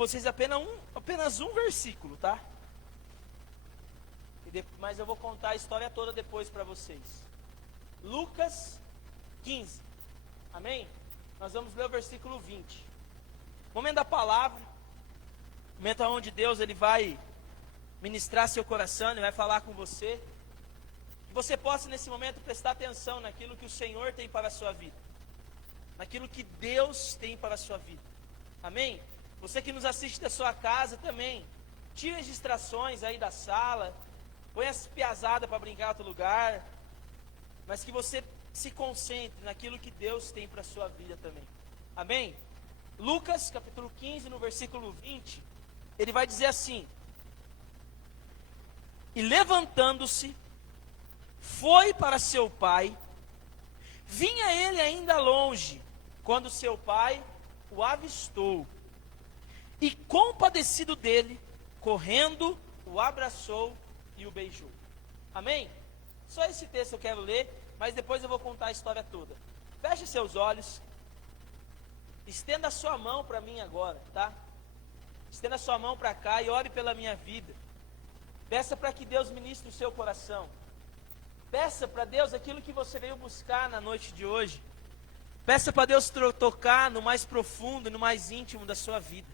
vocês apenas um versículo, tá? Mas eu vou contar a história toda depois para vocês. Lucas 15. Amém? Nós vamos ler o versículo 20. Momento da palavra. Momento onde Deus ele vai ministrar seu coração, Ele vai falar com você. Que você possa nesse momento prestar atenção naquilo que o Senhor tem para a sua vida. Naquilo que Deus tem para a sua vida. Amém? Você que nos assiste da sua casa também. Tire as distrações aí da sala. Põe as piazadas para brincar em outro lugar. Mas que você se concentre naquilo que Deus tem para a sua vida também. Amém? Lucas capítulo 15, no versículo 20. Ele vai dizer assim: e levantando-se, foi para seu pai. Vinha ele ainda longe, quando seu pai o avistou. E compadecido dele, correndo, o abraçou e o beijou. Amém? Só esse texto eu quero ler, mas depois eu vou contar a história toda. Feche seus olhos. Estenda a sua mão para mim agora, tá? Estenda a sua mão para cá e ore pela minha vida. Peça para que Deus ministre o seu coração. Peça para Deus aquilo que você veio buscar na noite de hoje. Peça para Deus tocar no mais profundo, no mais íntimo da sua vida.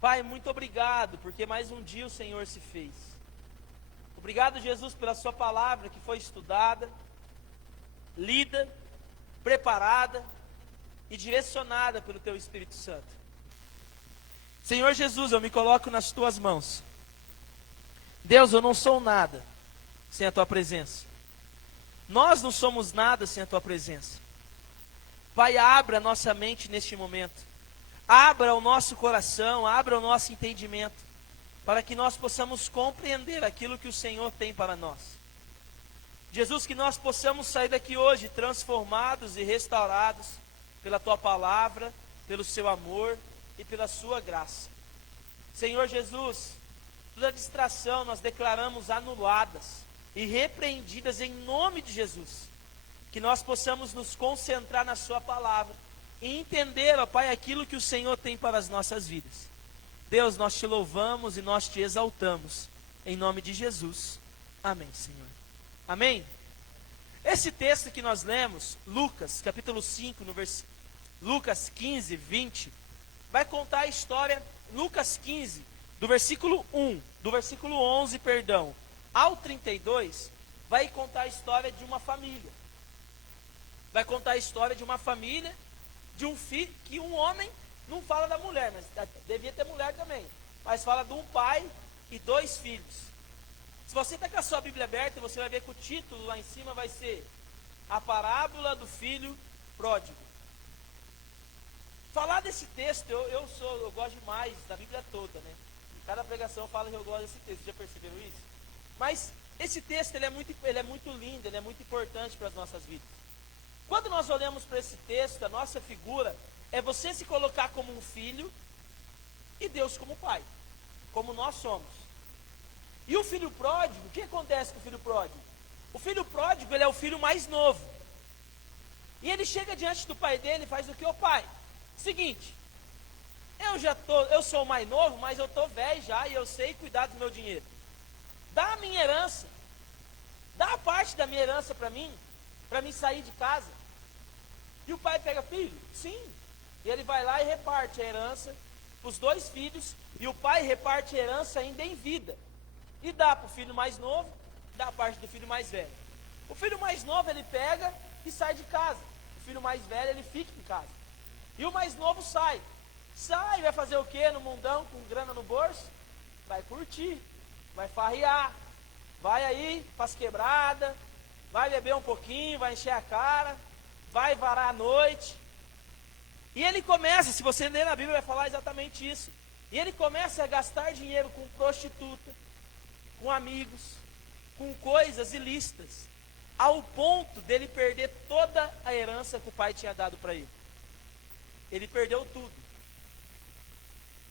Pai, muito obrigado, porque mais um dia o Senhor se fez. Obrigado, Jesus, pela sua palavra que foi estudada, lida, preparada e direcionada pelo teu Espírito Santo. Senhor Jesus, eu me coloco nas tuas mãos. Deus, eu não sou nada sem a tua presença. Nós não somos nada sem a tua presença. Pai, abra a nossa mente neste momento. Abra o nosso coração, abra o nosso entendimento, para que nós possamos compreender aquilo que o Senhor tem para nós. Jesus, que nós possamos sair daqui hoje transformados e restaurados pela tua palavra, pelo seu amor e pela sua graça. Senhor Jesus, toda distração nós declaramos anuladas e repreendidas em nome de Jesus. Que nós possamos nos concentrar na sua palavra e entender, ó Pai, aquilo que o Senhor tem para as nossas vidas. Deus, nós te louvamos e nós te exaltamos, em nome de Jesus. Amém, Senhor. Amém? Esse texto que nós lemos, Lucas, capítulo 5, Lucas 15, 20, vai contar a história, Lucas 15, do versículo 11, ao 32, vai contar a história de uma família. Vai contar a história de uma família, de um filho, que um homem, não fala da mulher, mas devia ter mulher também, mas fala de um pai e 2 filhos. Se você está com a sua Bíblia aberta, você vai ver que o título lá em cima vai ser A Parábola do Filho Pródigo. Falar desse texto, eu gosto demais da Bíblia toda, né? Cada pregação fala que eu gosto desse texto, já perceberam isso? Mas esse texto ele é muito lindo, ele é muito importante para as nossas vidas. Quando nós olhamos para esse texto, a nossa figura é você se colocar como um filho e Deus como pai, como nós somos. E o filho pródigo, o que acontece com o filho pródigo? O filho pródigo, ele é o filho mais novo. E ele chega diante do pai dele e faz o que? Ô pai, seguinte, eu sou o mais novo, mas eu estou velho já e eu sei cuidar do meu dinheiro. Dá a minha herança, dá a parte da minha herança para mim sair de casa. E o pai pega, filho? Sim. E ele vai lá e reparte a herança para os 2 filhos, e o pai reparte a herança ainda em vida. E dá para o filho mais novo, dá a parte do filho mais velho. O filho mais novo ele pega e sai de casa. O filho mais velho ele fica em casa. E o mais novo sai, vai fazer o quê no mundão com grana no bolso? Vai curtir, vai farrear, vai aí para as quebradas, vai beber um pouquinho, vai encher a cara, vai varar a noite. E ele começa, se você ler na Bíblia vai falar exatamente isso. E ele começa a gastar dinheiro com prostituta, com amigos, com coisas ilícitas, ao ponto dele perder toda a herança que o pai tinha dado para ele. Ele perdeu tudo.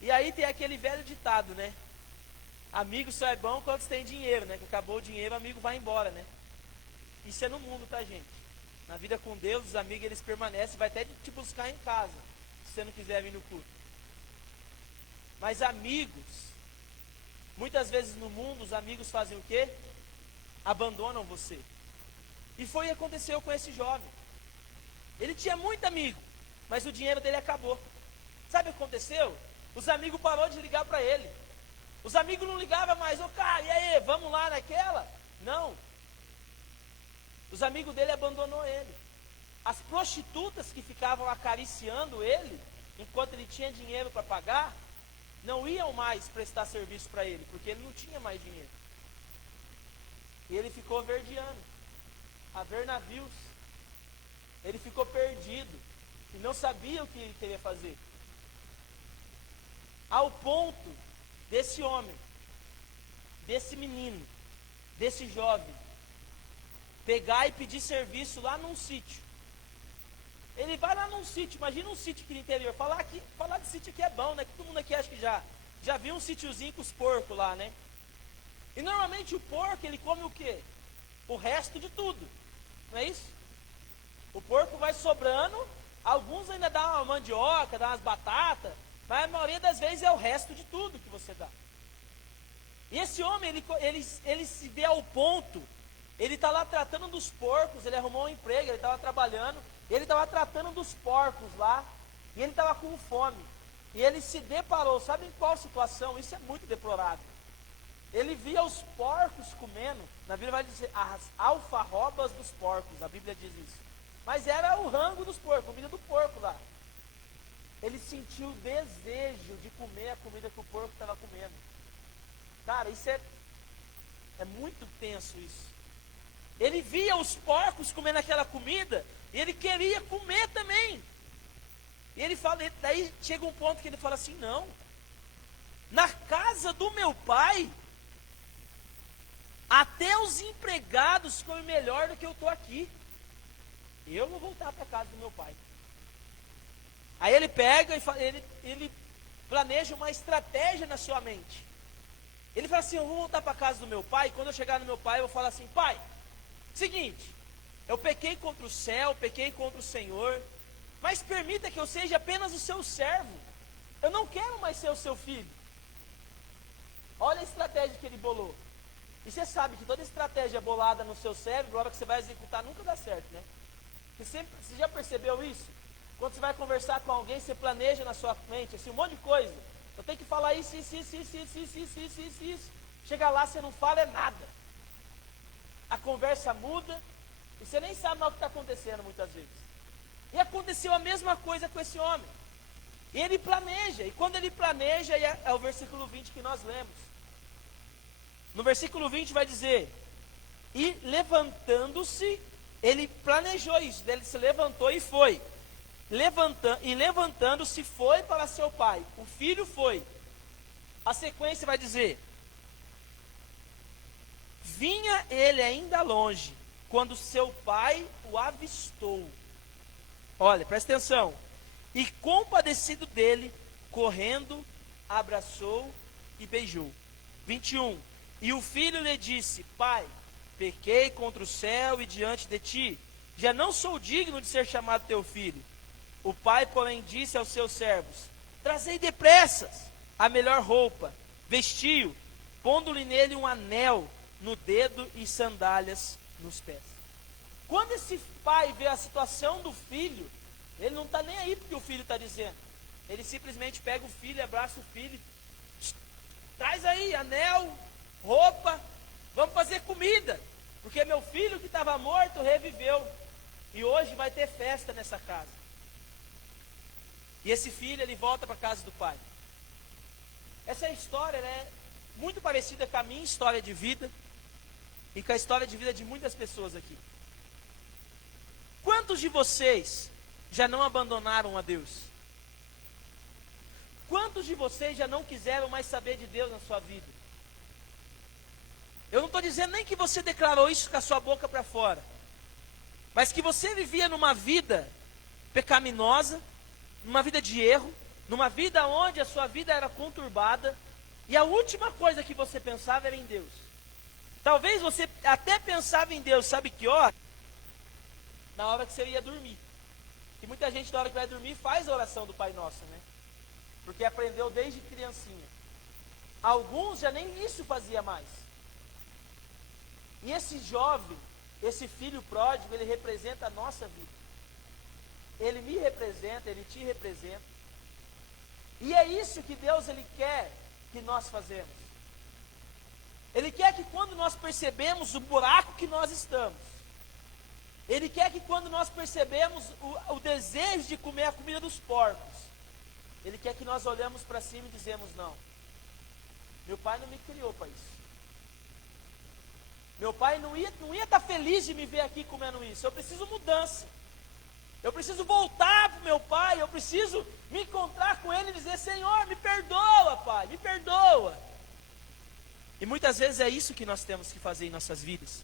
E aí tem aquele velho ditado, né? Amigo só é bom quando você tem dinheiro, né? Que acabou o dinheiro, o amigo vai embora, né? Isso é no mundo, tá, gente? Na vida com Deus, os amigos eles permanecem, vai até te buscar em casa, se você não quiser vir no culto. Mas amigos, muitas vezes no mundo, os amigos fazem o quê? Abandonam você. E foi o que aconteceu com esse jovem. Ele tinha muito amigo, mas o dinheiro dele acabou. Sabe o que aconteceu? Os amigos pararam de ligar para ele. Os amigos não ligavam mais, ô cara, e aí, vamos lá naquela? Não. Os amigos dele abandonou ele. As prostitutas que ficavam acariciando ele, enquanto ele tinha dinheiro para pagar, não iam mais prestar serviço para ele, porque ele não tinha mais dinheiro. E ele ficou verdeando, a ver navios. Ele ficou perdido e não sabia o que ele queria fazer. Ao ponto desse homem, desse menino, desse jovem, pegar e pedir serviço lá num sítio. Ele vai lá num sítio, imagina um sítio aqui no interior. Falar de sítio aqui é bom, né? Que todo mundo aqui acha que já viu um sítiozinho com os porcos lá, né? E normalmente o porco, ele come o quê? O resto de tudo, não é isso? O porco vai sobrando, alguns ainda dão uma mandioca, dão umas batatas, mas a maioria das vezes é o resto de tudo que você dá. E esse homem, ele se vê ao ponto, ele está lá tratando dos porcos, ele arrumou um emprego, ele estava trabalhando, ele estava tratando dos porcos lá, e ele estava com fome. E ele se deparou, sabe em qual situação? Isso é muito deplorável. Ele via os porcos comendo, na Bíblia vai dizer, as alfarrobas dos porcos, a Bíblia diz isso. Mas era o rango dos porcos, a comida do porco lá. Ele sentiu o desejo de comer a comida que o porco estava comendo. Cara, isso é muito tenso isso. Ele via os porcos comendo aquela comida, e ele queria comer também. E ele fala, daí chega um ponto que ele fala assim, não, na casa do meu pai, até os empregados comem melhor do que eu estou aqui. Eu vou voltar para a casa do meu pai. Aí ele pega e ele planeja uma estratégia na sua mente. Ele fala assim, eu vou voltar para a casa do meu pai, e quando eu chegar no meu pai, eu vou falar assim, pai, seguinte, eu pequei contra o céu, pequei contra o Senhor, mas permita que eu seja apenas o seu servo. Eu não quero mais ser o seu filho. Olha a estratégia que ele bolou. E você sabe que toda estratégia bolada no seu cérebro, a hora que você vai executar, nunca dá certo, né? Você já percebeu isso? Quando você vai conversar com alguém, você planeja na sua mente, assim, um monte de coisa. Eu tenho que falar isso. Chega lá, você não fala nada. A conversa muda, e você nem sabe mais o que está acontecendo muitas vezes. E aconteceu a mesma coisa com esse homem. E ele planeja, e quando ele planeja, é o versículo 20 que nós lemos. No versículo 20 vai dizer, e levantando-se, ele planejou isso, ele se levantou e foi. Levantando-se foi para seu pai, o filho foi. A sequência vai dizer, vinha ele ainda longe, quando seu pai o avistou. Olha, presta atenção. E compadecido dele, correndo, abraçou e beijou. 21. E o filho lhe disse, pai, pequei contra o céu e diante de ti, já não sou digno de ser chamado teu filho. O pai, porém, disse aos seus servos, trazei depressas a melhor roupa, vestiu, pondo-lhe nele um anel no dedo e sandálias nos pés. Quando esse pai vê a situação do filho, ele não está nem aí porque o filho está dizendo. Ele simplesmente pega o filho, abraça o filho, traz aí anel, roupa, vamos fazer comida, porque meu filho que estava morto reviveu, e hoje vai ter festa nessa casa. E esse filho, ele volta para a casa do pai. Essa história é muito parecida com a minha história de vida, e com a história de vida de muitas pessoas aqui. Quantos de vocês já não abandonaram a Deus? Quantos de vocês já não quiseram mais saber de Deus na sua vida? Eu não estou dizendo nem que você declarou isso com a sua boca para fora, mas que você vivia numa vida pecaminosa, numa vida de erro, numa vida onde a sua vida era conturbada, e a última coisa que você pensava era em Deus. Talvez você até pensava em Deus, sabe que hora? Na hora que você ia dormir. E muita gente na hora que vai dormir faz a oração do Pai Nosso, né? porque aprendeu desde criancinha. Alguns já nem isso fazia mais. E esse jovem, esse filho pródigo, ele representa a nossa vida. Ele me representa, ele te representa. E é isso que Deus ele quer que nós fazemos. Ele quer que quando nós percebemos o buraco que nós estamos, Ele quer que quando nós percebemos o desejo de comer a comida dos porcos, Ele quer que nós olhemos para cima e dizemos, não, meu pai não me criou para isso. Meu pai não ia estar feliz de me ver aqui comendo isso. Eu preciso mudança. Eu preciso voltar para o meu pai. Eu preciso me encontrar com ele e dizer, Senhor, me perdoa, pai, me perdoa. E muitas vezes é isso que nós temos que fazer em nossas vidas.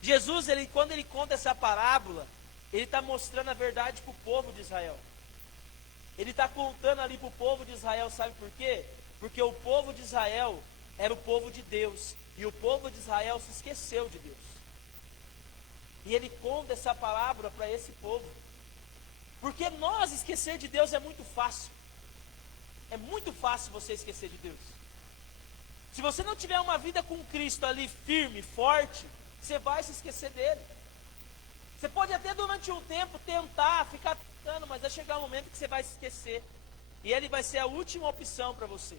Jesus, quando ele conta essa parábola, ele está mostrando a verdade para o povo de Israel. Ele está contando ali para o povo de Israel, sabe por quê? Porque o povo de Israel era o povo de Deus. E o povo de Israel se esqueceu de Deus. E ele conta essa parábola para esse povo. Porque nós esquecer de Deus é muito fácil. É muito fácil você esquecer de Deus. Se você não tiver uma vida com Cristo ali firme, forte, você vai se esquecer dele. Você pode até durante um tempo tentar, ficar tentando, mas vai chegar um momento que você vai se esquecer. E ele vai ser a última opção para você.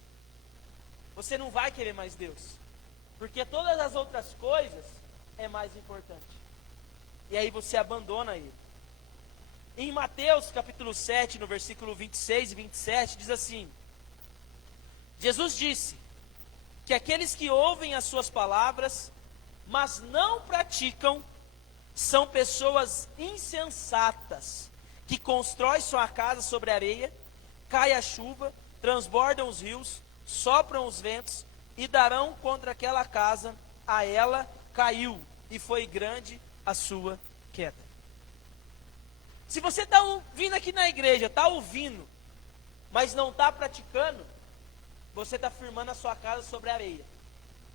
Você não vai querer mais Deus. Porque todas as outras coisas é mais importante. E aí você abandona ele. Em Mateus capítulo 7, no versículo 26 e 27, diz assim: Jesus disse que aqueles que ouvem as suas palavras, mas não praticam, são pessoas insensatas, que constroem sua casa sobre areia, cai a chuva, transbordam os rios, sopram os ventos, e darão contra aquela casa, a ela caiu, e foi grande a sua queda. Se você está vindo aqui na igreja, está ouvindo, mas não está praticando, você está firmando a sua casa sobre a areia.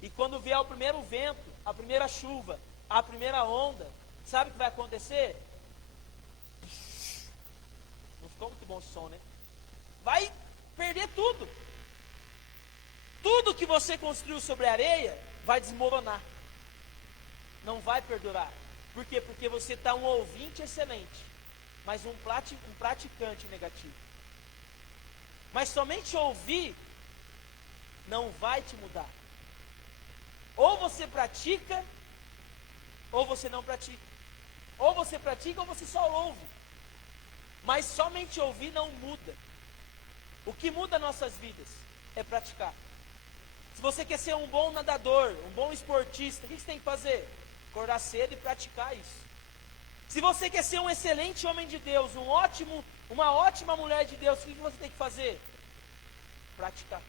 E quando vier o primeiro vento, a primeira chuva, a primeira onda, sabe o que vai acontecer? Não ficou muito bom o som, né? Vai perder tudo. Tudo que você construiu sobre a areia vai desmoronar. Não vai perdurar. Por quê? Porque você está um ouvinte excelente, mas um praticante negativo. Mas somente ouvir não vai te mudar. Ou você pratica, ou você não pratica. Ou você pratica, ou você só ouve. Mas somente ouvir não muda. O que muda nossas vidas é praticar. Se você quer ser um bom nadador, um bom esportista, o que você tem que fazer? Acordar cedo e praticar isso. Se você quer ser um excelente homem de Deus, uma ótima mulher de Deus, o que você tem que fazer? Praticar.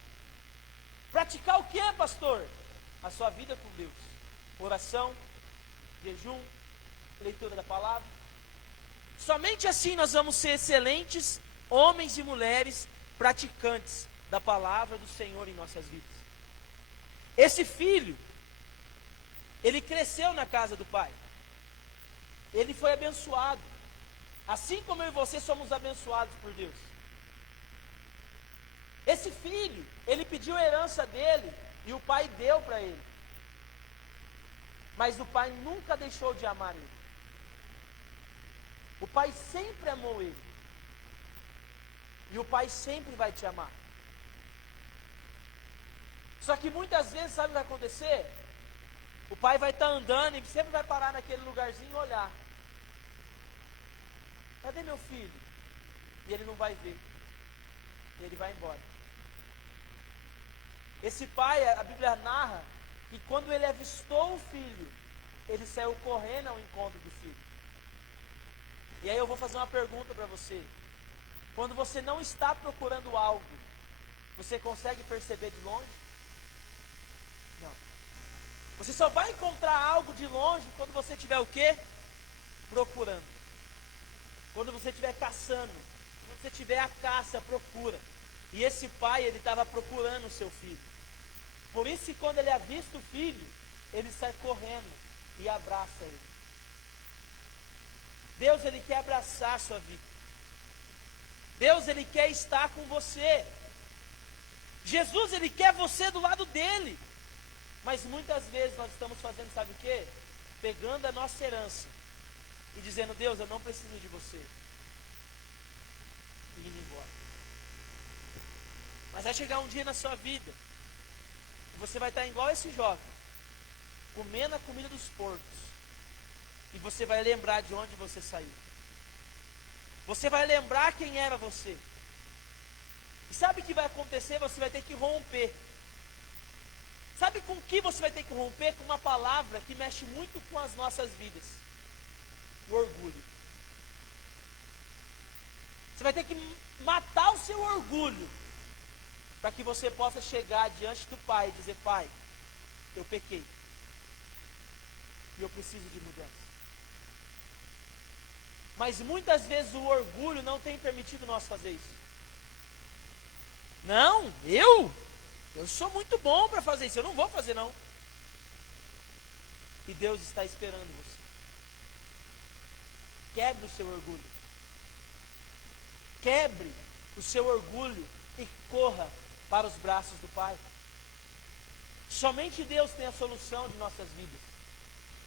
Praticar o que, pastor? A sua vida com Deus. Oração, jejum, leitura da palavra. Somente assim nós vamos ser excelentes homens e mulheres praticantes da palavra do Senhor em nossas vidas. Esse filho, ele cresceu na casa do pai. Ele foi abençoado. Assim como eu e você somos abençoados por Deus. Esse filho, ele pediu a herança dele e o pai deu para ele. Mas o pai nunca deixou de amar ele. O pai sempre amou ele. E o pai sempre vai te amar. Só que muitas vezes, sabe o que vai acontecer? O pai vai estar andando e sempre vai parar naquele lugarzinho e olhar. Cadê meu filho? E ele não vai ver. E ele vai embora. Esse pai, a Bíblia narra, que quando ele avistou o filho, ele saiu correndo ao encontro do filho. E aí eu vou fazer uma pergunta para você. Quando você não está procurando algo, você consegue perceber de longe? Não. Você só vai encontrar algo de longe quando você estiver o quê? Procurando. Quando você estiver caçando. Quando você tiver a caça, procura. E esse pai, ele estava procurando o seu filho. Por isso que quando ele avista o filho, ele sai correndo e abraça ele. Deus, ele quer abraçar a sua vida. Deus, Ele quer estar com você. Jesus, Ele quer você do lado dEle. Mas muitas vezes nós estamos fazendo, sabe o quê? Pegando a nossa herança e dizendo, Deus, eu não preciso de você. E indo embora. Mas vai chegar um dia na sua vida, que você vai estar igual esse jovem, comendo a comida dos porcos. E você vai lembrar de onde você saiu. Você vai lembrar quem era você. E sabe o que vai acontecer? Você vai ter que romper. Sabe com que você vai ter que romper? Com uma palavra que mexe muito com as nossas vidas. O orgulho. Você vai ter que matar o seu orgulho, para que você possa chegar diante do Pai e dizer, Pai, eu pequei. E eu preciso de mudança. Mas muitas vezes o orgulho não tem permitido nós fazer isso. Não, eu sou muito bom para fazer isso, eu não vou fazer não. E Deus está esperando você. Quebre o seu orgulho. Quebre o seu orgulho e corra para os braços do Pai. Somente Deus tem a solução de nossas vidas.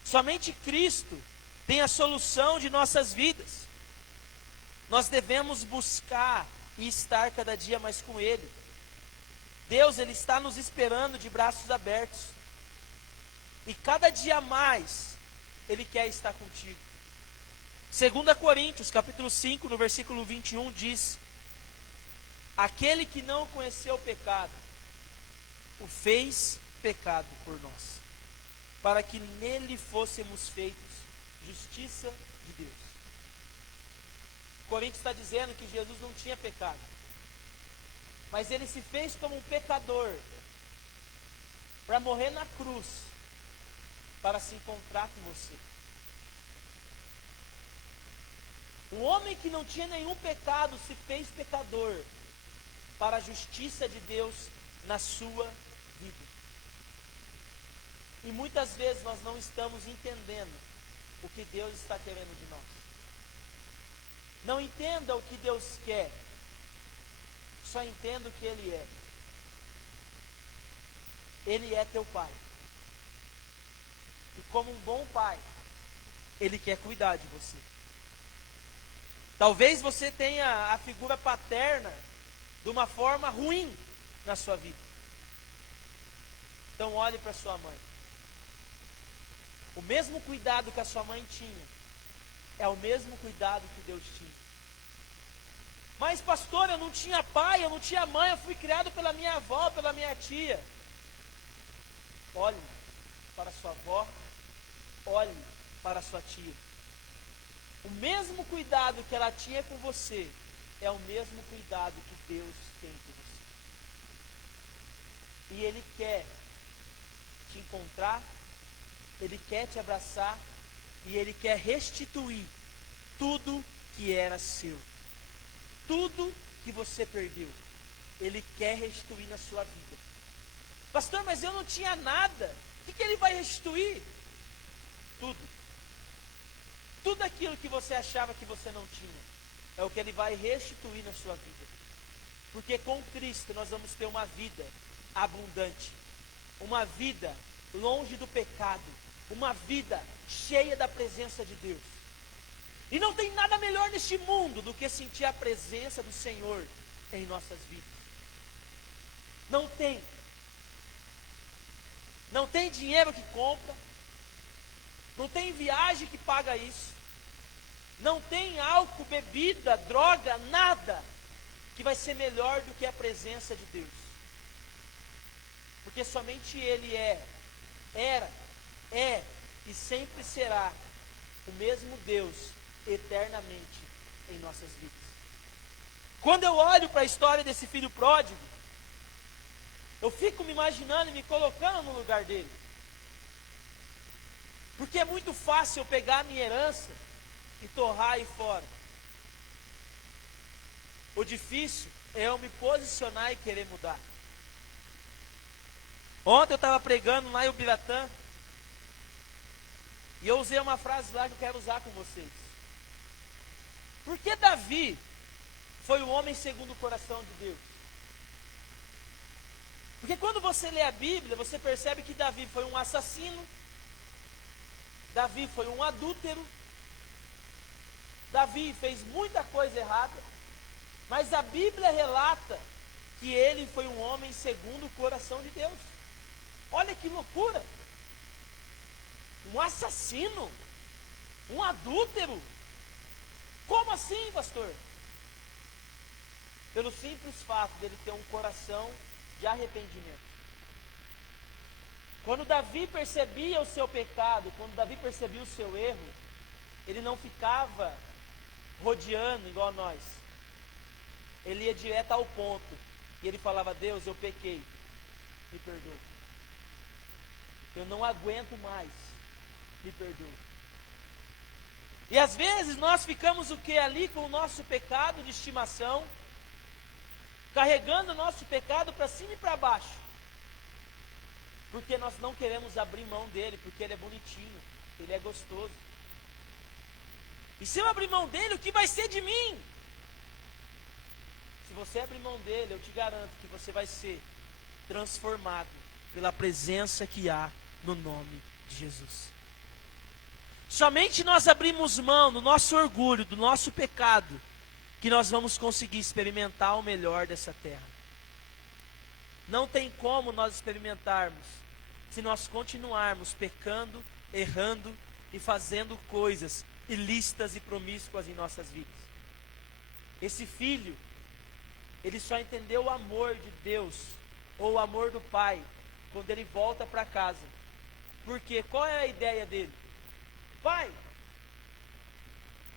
Somente Cristo tem a solução de nossas vidas. Nós devemos buscar e estar cada dia mais com Ele. Deus, Ele está nos esperando de braços abertos. E cada dia mais, Ele quer estar contigo. 2 Coríntios, capítulo 5, no versículo 21, diz: aquele que não conheceu o pecado, o fez pecado por nós, para que nele fôssemos feitos justiça de Deus. Coríntios está dizendo que Jesus não tinha pecado, mas Ele se fez como um pecador, para morrer na cruz, para se encontrar com você. Um homem que não tinha nenhum pecado se fez pecador, para a justiça de Deus na sua vida. E muitas vezes nós não estamos entendendo o que Deus está querendo de nós. Não entenda o que Deus quer, só entenda o que Ele é. Ele é teu Pai. E como um bom Pai, Ele quer cuidar de você. Talvez você tenha a figura paterna de uma forma ruim na sua vida. Então olhe para sua mãe. O mesmo cuidado que a sua mãe tinha, é o mesmo cuidado que Deus tinha. Mas pastor, eu não tinha pai, eu não tinha mãe, eu fui criado pela minha avó, pela minha tia. Olhe para sua avó, olhe para sua tia. O mesmo cuidado que ela tinha com você, é o mesmo cuidado que Deus tem com você. E Ele quer te encontrar, Ele quer te abraçar, e Ele quer restituir tudo que era seu. Tudo que você perdeu, Ele quer restituir na sua vida. Pastor, mas eu não tinha nada. O que Ele vai restituir? Tudo. Tudo aquilo que você achava que você não tinha, é o que Ele vai restituir na sua vida. Porque com Cristo nós vamos ter uma vida abundante, uma vida longe do pecado, uma vida cheia da presença de Deus. E não tem nada melhor neste mundo do que sentir a presença do Senhor em nossas vidas. Não tem. Não tem dinheiro que compra. Não tem viagem que paga isso. Não tem álcool, bebida, droga, nada que vai ser melhor do que a presença de Deus. Porque somente Ele era e sempre será o mesmo Deus eternamente em nossas vidas. Quando eu olho para a história desse filho pródigo, eu fico me imaginando e me colocando no lugar dele. Porque é muito fácil eu pegar a minha herança e torrar aí fora. O difícil é eu me posicionar e querer mudar. Ontem eu estava pregando lá em Ubiratã, e eu usei uma frase lá que eu quero usar com vocês. Por que Davi foi o homem segundo o coração de Deus? Porque quando você lê a Bíblia, você percebe que Davi foi um assassino, Davi foi um adúltero, Davi fez muita coisa errada, mas a Bíblia relata que ele foi um homem segundo o coração de Deus. Olha que loucura! Um assassino, um adúltero. Como assim, pastor? Pelo simples fato dele ter um coração de arrependimento. Quando Davi percebia o seu pecado, quando Davi percebia o seu erro, ele não ficava rodeando igual nós. Ele ia direto ao ponto. E ele falava: Deus, eu pequei, me perdoa. Eu não aguento mais, me perdoa. E às vezes nós ficamos o que ali com o nosso pecado de estimação, carregando o nosso pecado para cima e para baixo, porque nós não queremos abrir mão dele, porque ele é bonitinho, ele é gostoso. E se eu abrir mão dele, o que vai ser de mim? Se você abrir mão dele, eu te garanto que você vai ser transformado pela presença que há no nome de Jesus. Somente nós abrimos mão do nosso orgulho, do nosso pecado, que nós vamos conseguir experimentar o melhor dessa terra. Não tem como nós experimentarmos se nós continuarmos pecando, errando e fazendo coisas ilícitas e promíscuas em nossas vidas. Esse filho, ele só entendeu o amor de Deus, ou o amor do Pai, quando ele volta para casa. Porque qual é a ideia dele? Pai,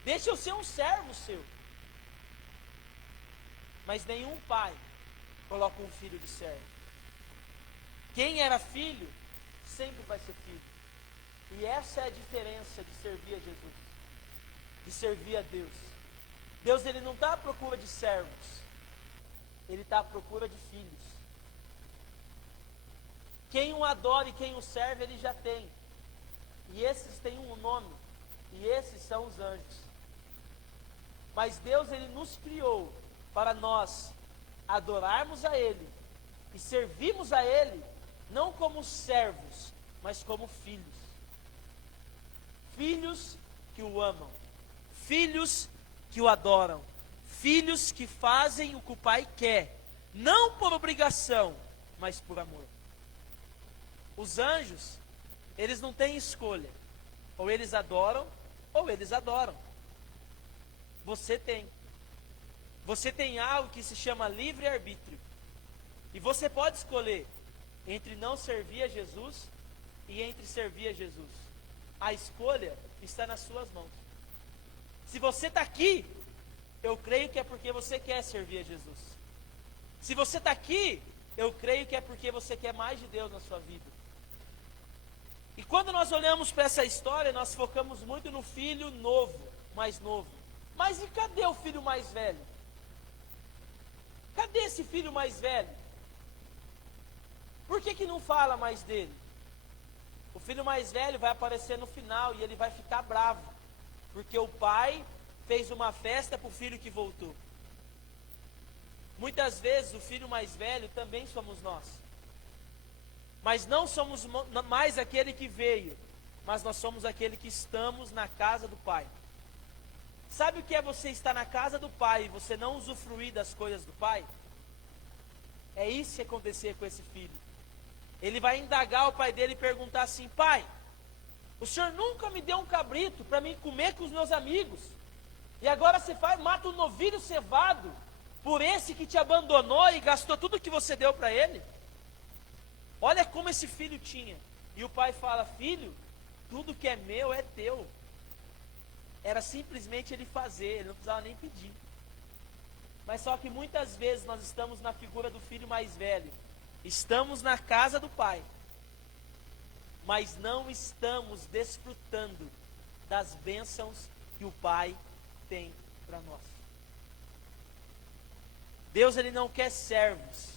deixa eu ser um servo seu. Mas nenhum pai coloca um filho de servo. Quem era filho, sempre vai ser filho. E essa é a diferença de servir a Jesus, de servir a Deus. Deus, ele não está à procura de servos, ele está à procura de filhos. Quem o adora e quem o serve, ele já tem. E esses têm um nome, e esses são os anjos. Mas Deus, ele nos criou para nós adorarmos a ele e servirmos a ele, não como servos, mas como filhos. Filhos que o amam, filhos que o adoram, filhos que fazem o que o Pai quer, não por obrigação, mas por amor. Os anjos, eles não têm escolha, ou eles adoram, ou eles adoram. Você tem. Você tem algo que se chama livre-arbítrio. E você pode escolher entre não servir a Jesus e entre servir a Jesus. A escolha está nas suas mãos. Se você está aqui, eu creio que é porque você quer servir a Jesus. Se você está aqui, eu creio que é porque você quer mais de Deus na sua vida. E quando nós olhamos para essa história, nós focamos muito no filho novo, mais novo. Mas e cadê o filho mais velho? Cadê esse filho mais velho? Por que não fala mais dele? O filho mais velho vai aparecer no final e ele vai ficar bravo, porque o pai fez uma festa para o filho que voltou. Muitas vezes o filho mais velho também somos nós. Mas não somos mais aquele que veio, mas nós somos aquele que estamos na casa do Pai. Sabe o que é você estar na casa do Pai e você não usufruir das coisas do Pai? É isso que acontecer com esse filho. Ele vai indagar o pai dele e perguntar assim: pai, o senhor nunca me deu um cabrito para mim comer com os meus amigos, e agora você mata um novilho cevado por esse que te abandonou e gastou tudo que você deu para ele? Olha como esse filho tinha. E o pai fala: filho, tudo que é meu é teu. Era simplesmente ele fazer, ele não precisava nem pedir. Mas só que muitas vezes nós estamos na figura do filho mais velho. Estamos na casa do pai, mas não estamos desfrutando das bênçãos que o pai tem para nós. Deus, ele não quer servos.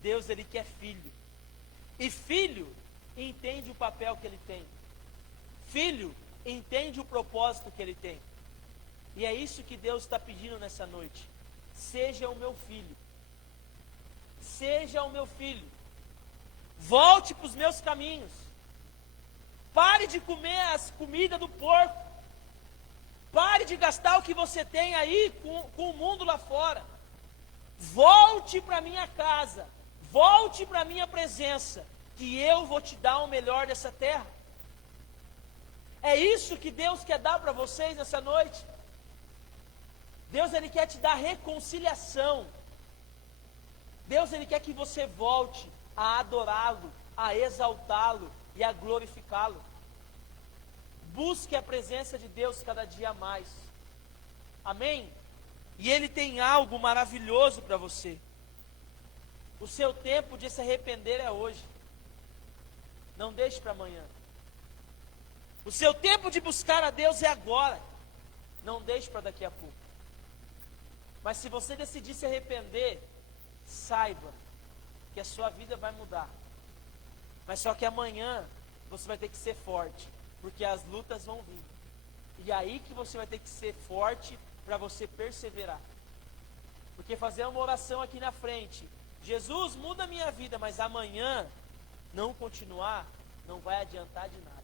Deus, ele quer filho. E filho entende o papel que ele tem. Filho entende o propósito que ele tem. E é isso que Deus está pedindo nessa noite. Seja o meu filho. Seja o meu filho. Volte para os meus caminhos. Pare de comer as comidas do porco. Pare de gastar o que você tem aí com o mundo lá fora. Volte para a minha casa. Volte para a minha presença. Que eu vou te dar o melhor dessa terra. É isso que Deus quer dar para vocês nessa noite. Deus, Ele quer te dar reconciliação. Deus, Ele quer que você volte a adorá-lo, a exaltá-lo e a glorificá-lo. Busque a presença de Deus cada dia mais. Amém? E Ele tem algo maravilhoso para você. O seu tempo de se arrepender é hoje. Não deixe para amanhã. O seu tempo de buscar a Deus é agora. Não deixe para daqui a pouco. Mas se você decidir se arrepender, saiba que a sua vida vai mudar. Mas só que amanhã você vai ter que ser forte, porque as lutas vão vir. E aí que você vai ter que ser forte para você perseverar. Porque fazer uma oração aqui na frente, Jesus, muda a minha vida, mas amanhã não continuar, não vai adiantar de nada.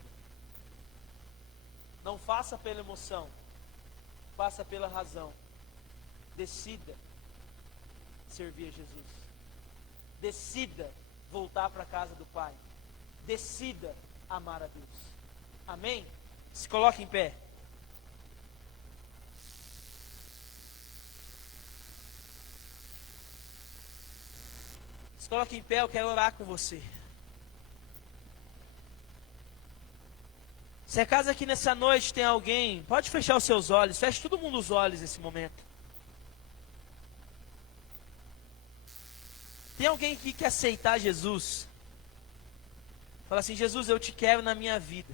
Não faça pela emoção, faça pela razão. Decida servir a Jesus. Decida voltar para a casa do Pai. Decida amar a Deus. Amém? Se coloque em pé. Se coloque em pé, eu quero orar com você. Se acaso aqui nessa noite tem alguém, pode fechar os seus olhos, feche todo mundo os olhos nesse momento. Tem alguém que quer aceitar Jesus? Fala assim, Jesus, eu te quero na minha vida.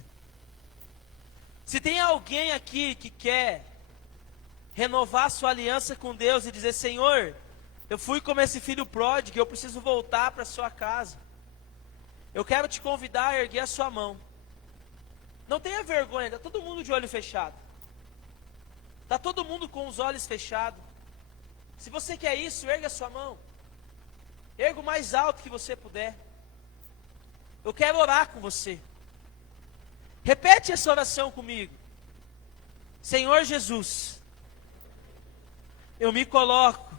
Se tem alguém aqui que quer renovar sua aliança com Deus e dizer, Senhor, eu fui como esse filho pródigo, eu preciso voltar para sua casa. Eu quero te convidar a erguer a sua mão. Não tenha vergonha, está todo mundo de olho fechado. Está todo mundo com os olhos fechados. Se você quer isso, erga a sua mão. Erga o mais alto que você puder. Eu quero orar com você. Repete essa oração comigo. Senhor Jesus, eu me coloco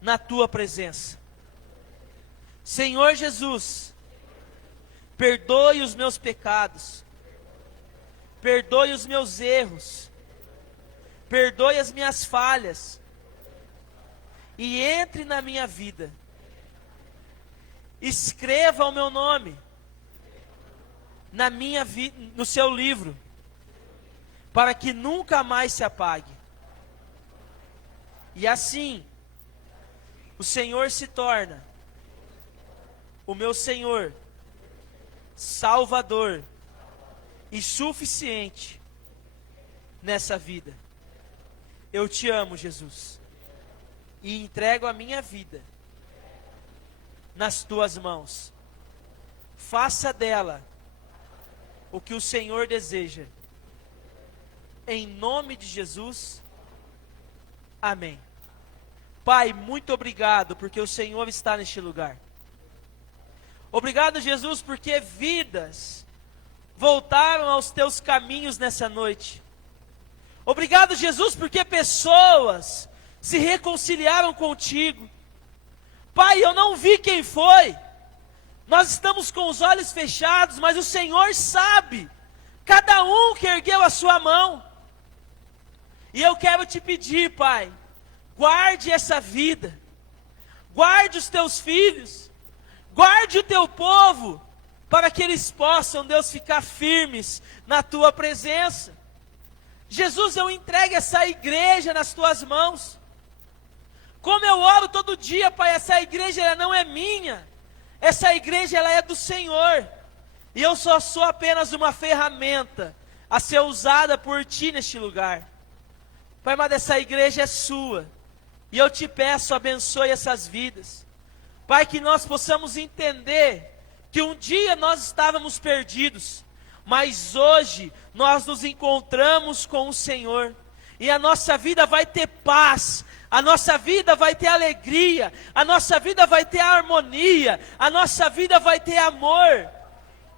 na tua presença. Senhor Jesus, perdoe os meus pecados. Perdoe os meus erros. Perdoe as minhas falhas. E entre na minha vida. Escreva o meu nome na minha vida, no seu livro, para que nunca mais se apague. E assim, o Senhor se torna o meu Senhor, Salvador e suficiente nessa vida. Eu te amo, Jesus, e entrego a minha vida nas tuas mãos. Faça dela o que o Senhor deseja. Em nome de Jesus. Amém. Pai, muito obrigado porque o Senhor está neste lugar. Obrigado, Jesus, porque vidas voltaram aos teus caminhos nessa noite. Obrigado, Jesus, porque pessoas se reconciliaram contigo. Pai, eu não vi quem foi. Nós estamos com os olhos fechados, mas o Senhor sabe. Cada um que ergueu a sua mão. E eu quero te pedir, Pai, guarde essa vida. Guarde os teus filhos. Guarde o teu povo, para que eles possam, Deus, ficar firmes na tua presença. Jesus, eu entrego essa igreja nas tuas mãos. Como eu oro todo dia, Pai, essa igreja ela não é minha. Essa igreja ela é do Senhor. E eu só sou apenas uma ferramenta a ser usada por Ti neste lugar. Pai, mas essa igreja é sua. E eu te peço, abençoe essas vidas. Pai, que nós possamos entender que um dia nós estávamos perdidos, mas hoje nós nos encontramos com o Senhor. e a nossa vida vai ter paz, a nossa vida vai ter alegria, a nossa vida vai ter harmonia, a nossa vida vai ter amor.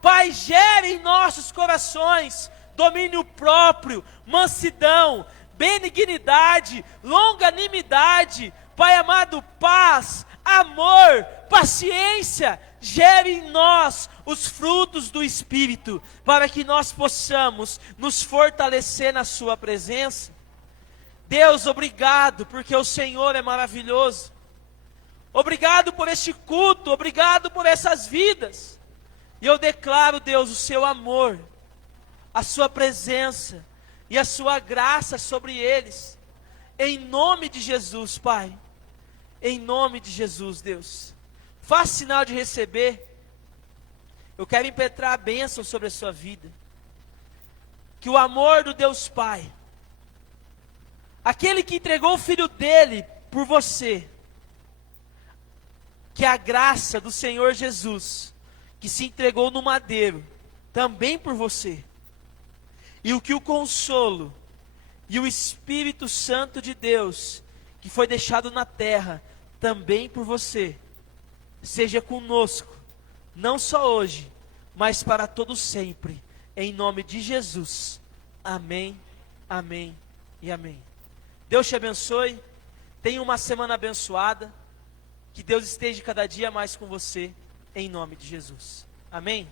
Pai, gere em nossos corações domínio próprio, mansidão, benignidade, longanimidade, Pai amado, paz, amor, paciência. Gere em nós os frutos do Espírito, para que nós possamos nos fortalecer na sua presença. Deus, obrigado, porque o Senhor é maravilhoso. Obrigado por este culto, obrigado por essas vidas. E eu declaro, Deus, o seu amor, a sua presença e a sua graça sobre eles. Em nome de Jesus, Pai. Em nome de Jesus, Deus. Faça sinal de receber. Eu quero impetrar a bênção sobre a sua vida. Que o amor do Deus Pai, aquele que entregou o Filho dele por você, que a graça do Senhor Jesus, que se entregou no madeiro, também por você, e o consolo, e o Espírito Santo de Deus, que foi deixado na terra, também por você, seja conosco, não só hoje, mas para todo sempre, em nome de Jesus. Amém, amém e amém. Deus te abençoe, tenha uma semana abençoada, que Deus esteja cada dia mais com você, em nome de Jesus. Amém?